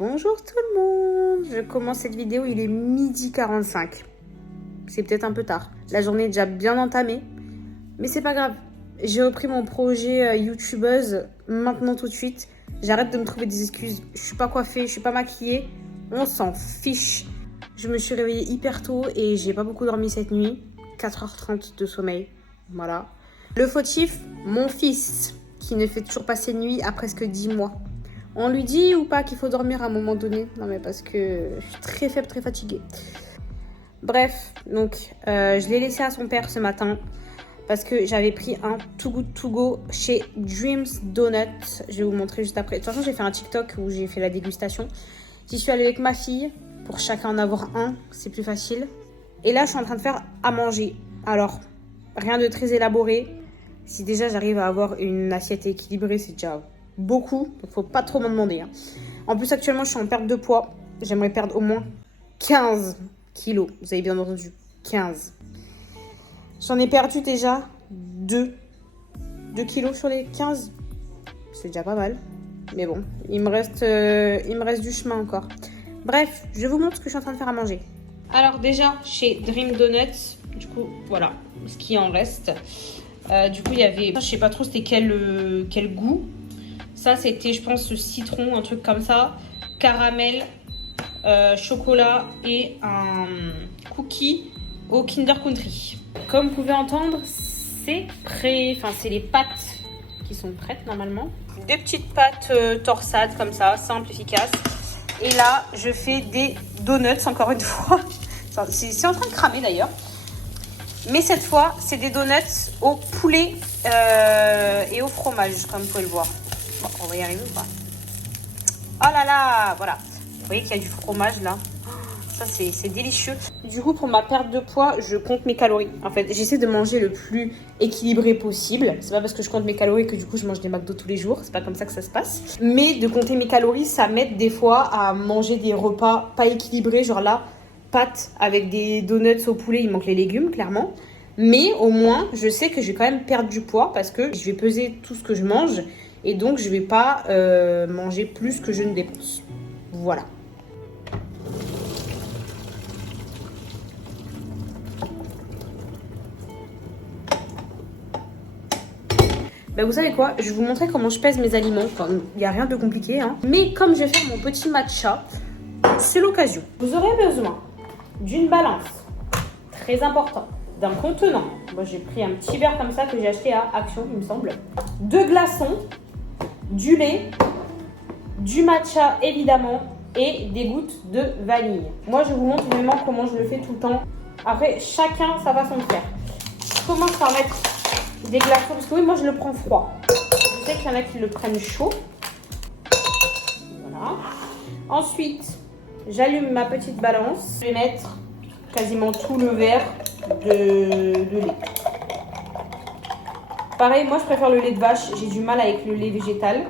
Bonjour tout le monde. Je commence cette vidéo, il est 12h45. C'est peut-être un peu tard. La journée est déjà bien entamée. Mais c'est pas grave. J'ai repris mon projet youtubeuse maintenant tout de suite. J'arrête de me trouver des excuses. Je suis pas coiffée, je suis pas maquillée. On s'en fiche. Je me suis réveillée hyper tôt et j'ai pas beaucoup dormi cette nuit. 4h30 de sommeil. Voilà. Le fautif, mon fils, qui ne fait toujours pas ses nuits à presque 10 mois. On lui dit ou pas qu'il faut dormir à un moment donné? Non mais parce que je suis très faible, très fatiguée. Bref, donc je l'ai laissé à son père ce matin parce que j'avais pris un Too Good To Go chez Dreams Donuts. Je vais vous montrer juste après. De toute façon, j'ai fait un TikTok où j'ai fait la dégustation. J'y suis allée avec ma fille pour chacun en avoir un, c'est plus facile. Et là, je suis en train de faire à manger. Alors, rien de très élaboré. Si déjà j'arrive à avoir une assiette équilibrée, c'est déjà beaucoup. Il ne faut pas trop m'en demander. En plus, actuellement, je suis en perte de poids. J'aimerais perdre au moins 15 kilos. Vous avez bien entendu, 15. J'en ai perdu déjà 2 kilos sur les 15. C'est déjà pas mal. Mais bon, il me reste du chemin encore. Bref, je vous montre ce que je suis en train de faire à manger. Alors déjà, chez Dream Donuts, du coup, voilà ce qui en reste. Du coup, il y avait, je sais pas trop c'était quel goût. Ça, c'était, je pense, citron, un truc comme ça. Caramel, chocolat et un cookie au Kinder Country. Comme vous pouvez entendre, c'est prêt. Enfin, c'est les pâtes qui sont prêtes normalement. Des petites pâtes torsades comme ça, simple, efficace. Et là, je fais des donuts encore une fois. C'est en train de cramer d'ailleurs. Mais cette fois, c'est des donuts au poulet et au fromage, comme vous pouvez le voir. Bon, on va y arriver ou pas? Oh là là, voilà. Vous voyez qu'il y a du fromage là. Ça, c'est délicieux. Du coup, pour ma perte de poids, je compte mes calories. En fait, j'essaie de manger le plus équilibré possible. C'est pas parce que je compte mes calories que du coup, je mange des McDo tous les jours. C'est pas comme ça que ça se passe. Mais de compter mes calories, ça m'aide des fois à manger des repas pas équilibrés. Genre là, pâtes avec des donuts au poulet. Il manque les légumes, clairement. Mais au moins, je sais que je vais quand même perdre du poids parce que je vais peser tout ce que je mange. Et donc, je vais pas manger plus que je ne dépense. Voilà. Ben vous savez quoi, je vais vous montrer comment je pèse mes aliments. Enfin, il n'y a rien de compliqué. Mais comme je vais faire mon petit matcha, c'est l'occasion. Vous aurez besoin d'une balance, très important, d'un contenant. Moi, j'ai pris un petit verre comme ça que j'ai acheté à Action, il me semble. 2 glaçons, du lait, du matcha évidemment et des gouttes de vanille. Moi, je vous montre vraiment comment je le fais tout le temps. Après, chacun sa façon de faire. Je commence par mettre des glaçons, parce que oui, moi je le prends froid. Je sais qu'il y en a qui le prennent chaud. Voilà. Ensuite, j'allume ma petite balance. Je vais mettre quasiment tout le verre de lait. Pareil, moi je préfère le lait de vache. J'ai du mal avec le lait végétal.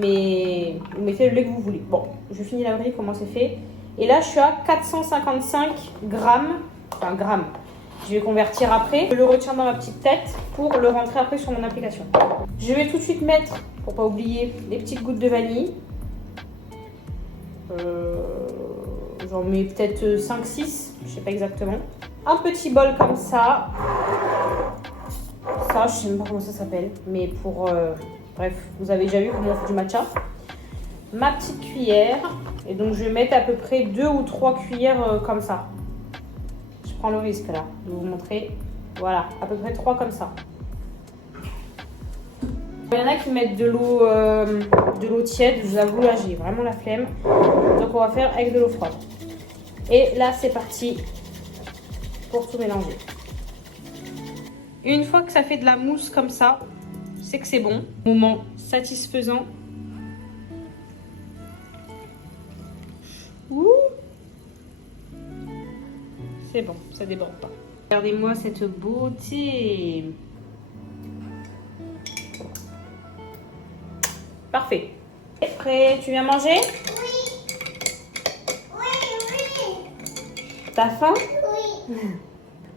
Mais vous mettez le lait que vous voulez. Bon, je finis la grille, comment c'est fait. Et là, je suis à 455 grammes. Enfin, grammes. Je vais convertir après. Je le retiens dans ma petite tête pour le rentrer après sur mon application. Je vais tout de suite mettre, pour pas oublier, des petites gouttes de vanille. J'en mets peut-être 5-6, je sais pas exactement. Un petit bol comme ça. Ça, je sais même pas comment ça s'appelle. Mais pour... bref, vous avez déjà vu comment on fait du matcha. Ma petite cuillère. Et donc, je vais mettre à peu près 2 ou 3 cuillères comme ça. Je prends le risque là de vous montrer. Voilà, à peu près 3 comme ça. Il y en a qui mettent de l'eau tiède. Je vous avoue, là, j'ai vraiment la flemme. Donc, on va faire avec de l'eau froide. Et là, c'est parti pour tout mélanger. Une fois que ça fait de la mousse comme ça, c'est que c'est bon. Moment satisfaisant. Ouh! C'est bon, ça déborde pas. Regardez-moi cette beauté. Parfait. Prêt, tu viens manger? Oui. T'as faim? Oui.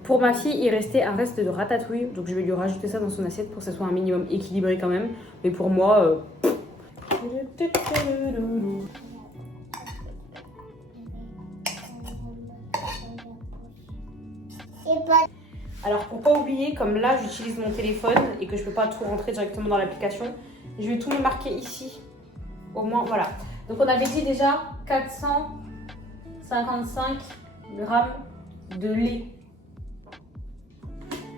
Pour ma fille, il restait un reste de ratatouille, donc je vais lui rajouter ça dans son assiette pour que ça soit un minimum équilibré quand même. Mais pour moi, C'est pas... Alors pour pas oublier, comme là j'utilise mon téléphone et que je peux pas tout rentrer directement dans l'application, je vais tout me marquer ici. Au moins, voilà. Donc on avait dit déjà 455 grammes de lait.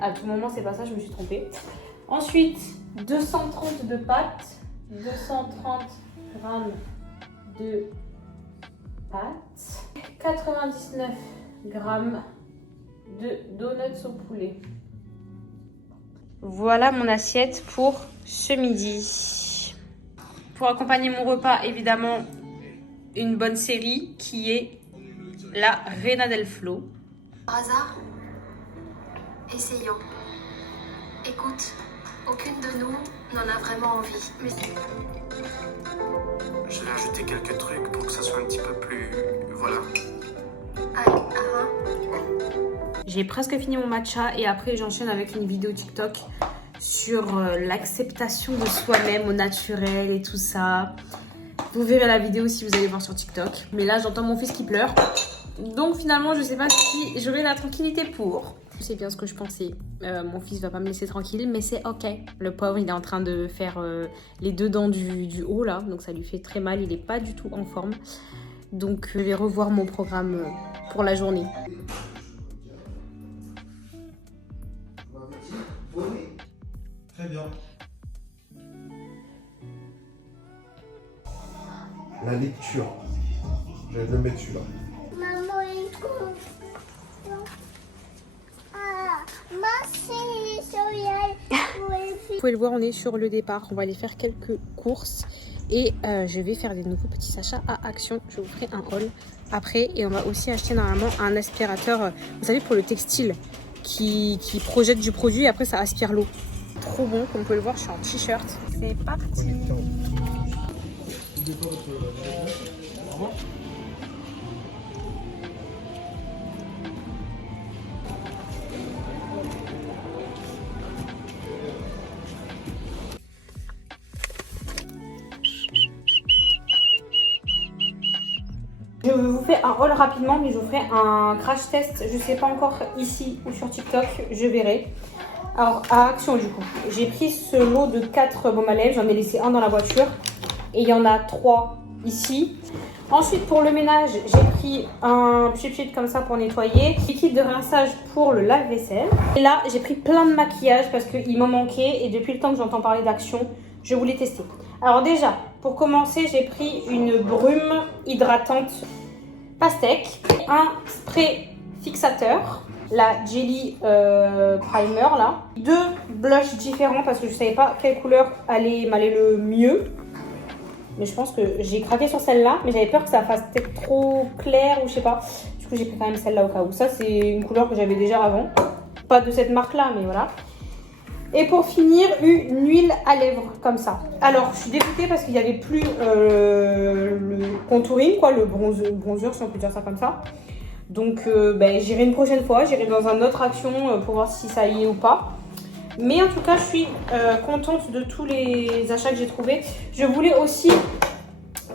À tout moment, c'est pas ça, je me suis trompée. Ensuite, 230 de pâtes, 230 grammes de pâtes, 99 grammes de donuts au poulet. Voilà mon assiette pour ce midi. Pour accompagner mon repas, évidemment, une bonne série qui est la Reina del Flow. Par hasard, essayons. Écoute, aucune de nous n'en a vraiment envie. Mais Je vais ajouter quelques trucs pour que ça soit un petit peu plus... Voilà. J'ai presque fini mon matcha et après j'enchaîne avec une vidéo TikTok sur l'acceptation de soi-même au naturel et tout ça. Vous verrez la vidéo si vous allez voir sur TikTok. Mais là j'entends mon fils qui pleure. Donc finalement je sais pas si j'aurai la tranquillité pour. C'est bien ce que je pensais. Mon fils va pas me laisser tranquille mais c'est ok. Le pauvre il est en train de faire les deux dents du haut là. Donc ça lui fait très mal. Il est pas du tout en forme. Donc je vais revoir mon programme pour la journée. Très bien. La lecture. Je vais le mettre celui-là. Maman, il trouve. Ah, moi, c'est soleil. Vous pouvez le voir, on est sur le départ. On va aller faire quelques courses et je vais faire des nouveaux petits achats à Action. Je vous ferai un haul après et on va aussi acheter normalement un aspirateur, vous savez, pour le textile qui projette du produit et après ça aspire l'eau. Trop bon, comme vous pouvez le voir, je suis en t-shirt. C'est parti. Je vous fais un haul rapidement, mais je vous ferai un crash test. Je sais pas encore ici ou sur TikTok, je verrai. Alors, à Action du coup, j'ai pris ce lot de 4 baumes à lèvres. J'en ai laissé un dans la voiture. Et il y en a 3 ici. Ensuite, pour le ménage, j'ai pris un pchit comme ça pour nettoyer. Liquide de rinçage pour le lave-vaisselle. Et là, j'ai pris plein de maquillage parce qu'il m'en manquait. Et depuis le temps que j'entends parler d'Action, je voulais tester. Alors déjà, pour commencer, j'ai pris une brume hydratante pastèque. Un spray fixateur. La Jelly Primer là. 2 blushs différents parce que je ne savais pas quelle couleur m'allait le mieux. Mais je pense que j'ai craqué sur celle-là. Mais j'avais peur que ça fasse peut-être trop clair ou je sais pas. Du coup j'ai pris quand même celle-là au cas où. Ça c'est une couleur que j'avais déjà avant. Pas de cette marque là mais voilà. Et pour finir, une huile à lèvres comme ça. Alors je suis dégoûtée parce qu'il n'y avait plus le contouring, quoi, le bronzer si on peut dire ça comme ça. Donc j'irai une prochaine fois, j'irai dans un autre Action pour voir si ça y est ou pas. Mais en tout cas, je suis contente de tous les achats que j'ai trouvés. Je voulais aussi,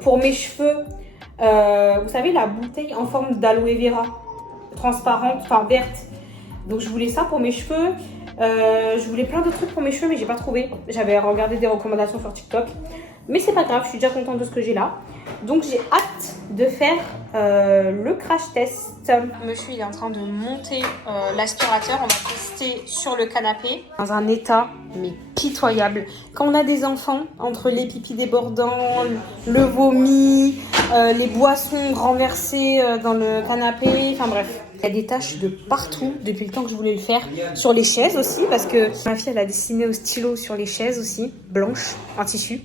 pour mes cheveux, vous savez, la bouteille en forme d'aloe vera, transparente, enfin verte. Donc je voulais ça pour mes cheveux. Je voulais plein de trucs pour mes cheveux, mais j'ai pas trouvé. J'avais regardé des recommandations sur TikTok. Mais c'est pas grave, je suis déjà contente de ce que j'ai là. Donc j'ai hâte de faire le crash test. Monsieur il est en train de monter l'aspirateur. On va tester sur le canapé. Dans un état mais pitoyable. Quand on a des enfants, entre les pipis débordants, le vomi, les boissons renversées dans le canapé, enfin bref. Il y a des taches de partout depuis le temps que je voulais le faire. Sur les chaises aussi, parce que ma fille elle a dessiné au stylo sur les chaises aussi, blanches, en tissu.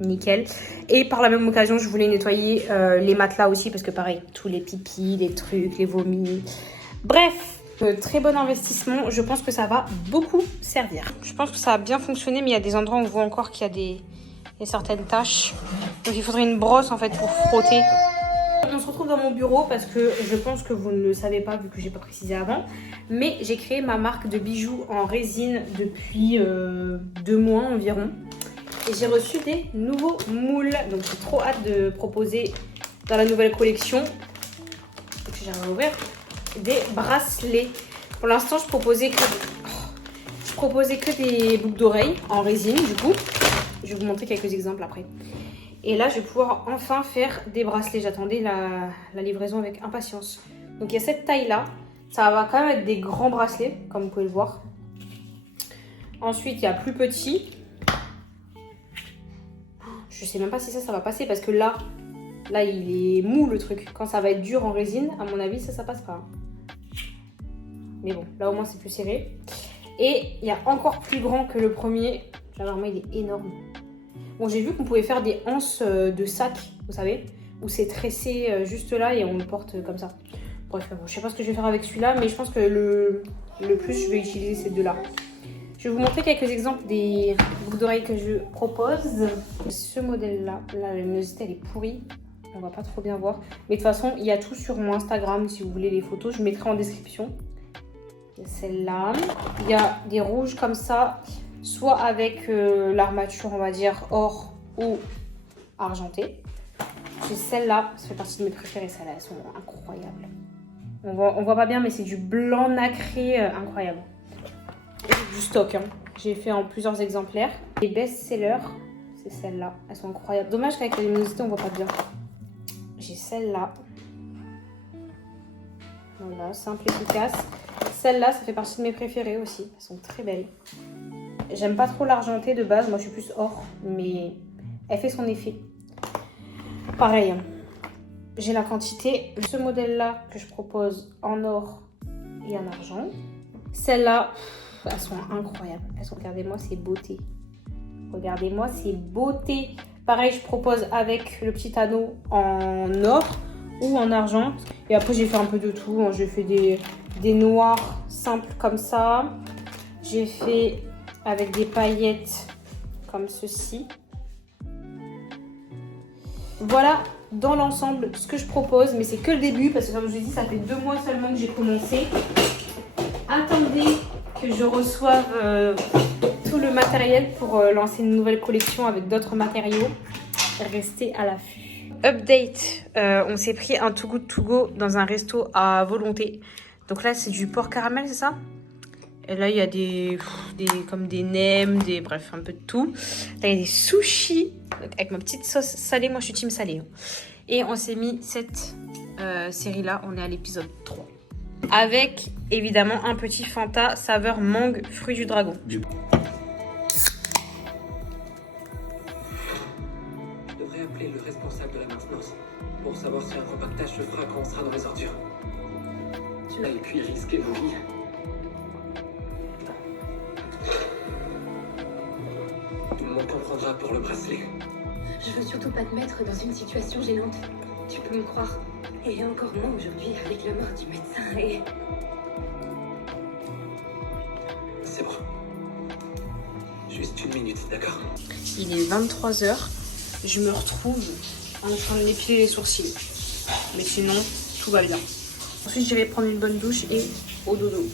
Nickel. Et par la même occasion, je voulais nettoyer les matelas aussi parce que pareil, tous les pipis, les trucs, les vomis. Bref, très bon investissement. Je pense que ça va beaucoup servir. Je pense que ça a bien fonctionné, mais il y a des endroits où on voit encore qu'il y a certaines taches. Donc il faudrait une brosse en fait pour frotter. On se retrouve dans mon bureau parce que je pense que vous ne le savez pas vu que j'ai pas précisé avant. Mais j'ai créé ma marque de bijoux en résine depuis 2 mois environ. Et j'ai reçu des nouveaux moules. Donc j'ai trop hâte de proposer dans la nouvelle collection, que j'arrive à ouvrir, des bracelets. Pour l'instant, je proposais que des boucles d'oreilles en résine, du coup. Je vais vous montrer quelques exemples après. Et là, je vais pouvoir enfin faire des bracelets. J'attendais la livraison avec impatience. Donc, il y a cette taille-là. Ça va quand même être des grands bracelets, comme vous pouvez le voir. Ensuite, il y a plus petit. Je sais même pas si ça va passer parce que là, il est mou le truc. Quand ça va être dur en résine, à mon avis, ça passe pas. Mais bon, là au moins c'est plus serré. Et il y a encore plus grand que le premier. Là, vraiment, il est énorme. Bon, j'ai vu qu'on pouvait faire des anses de sac, vous savez, où c'est tressé juste là et on le porte comme ça. Bref, je sais pas ce que je vais faire avec celui-là, mais je pense que le plus, je vais utiliser ces deux-là. Je vais vous montrer quelques exemples des boucles d'oreilles que je propose. Ce modèle-là, la luminosité, elle est pourrie. On va pas trop bien voir. Mais de toute façon, il y a tout sur mon Instagram si vous voulez les photos. Je mettrai en description. Il y a celle-là. Il y a des rouges comme ça, soit avec l'armature, on va dire, or ou argentée. J'ai celle-là, ça fait partie de mes préférées. Celles-là, elles sont incroyables. On voit pas bien, mais c'est du blanc nacré incroyable. Et du stock, hein. J'ai fait en plusieurs exemplaires. Les best-sellers, c'est celles-là. Elles sont incroyables. Dommage qu'avec la luminosité, on voit pas bien. J'ai celle-là. Voilà, simple et efficace. Celle-là, ça fait partie de mes préférées aussi. Elles sont très belles. J'aime pas trop l'argenté de base. Moi, je suis plus or. Mais elle fait son effet. Pareil. J'ai la quantité. Ce modèle-là que je propose en or et en argent. Celle-là, elles sont incroyables. Regardez-moi ces beautés. Regardez-moi ces beautés. Pareil, je propose avec le petit anneau en or ou en argent. Et après, j'ai fait un peu de tout. J'ai fait des noirs simples comme ça. J'ai fait avec des paillettes comme ceci. Voilà dans l'ensemble ce que je propose. Mais c'est que le début parce que comme je vous ai dit, ça fait 2 mois seulement que j'ai commencé. Attendez que je reçoive tout le matériel pour lancer une nouvelle collection avec d'autres matériaux. Restez à l'affût. Update, on s'est pris un Too Good To Go dans un resto à volonté. Donc là, c'est du porc caramel, c'est ça? Et là, il y a comme des nems, bref, un peu de tout. Là, il y a des sushis avec ma petite sauce salée. Moi, je suis team salée. Et on s'est mis cette série-là. On est à l'épisode 3. Avec, évidemment, un petit Fanta saveur mangue fruit du dragon. Je devrais appeler le responsable de la maintenance pour savoir si un compactage se fera quand on sera dans les ordures. Et puis risquer vos vies. Tout le monde comprendra pour le bracelet. Je veux surtout pas te mettre dans une situation gênante. Tu peux me croire. Et encore moins aujourd'hui avec la mort du médecin et... C'est bon. Juste 1 minute, d'accord? Il est 23h. Je me retrouve en train de m'épiler les sourcils. Mais sinon, tout va bien. Ensuite, j'irai prendre une bonne douche et au dodo.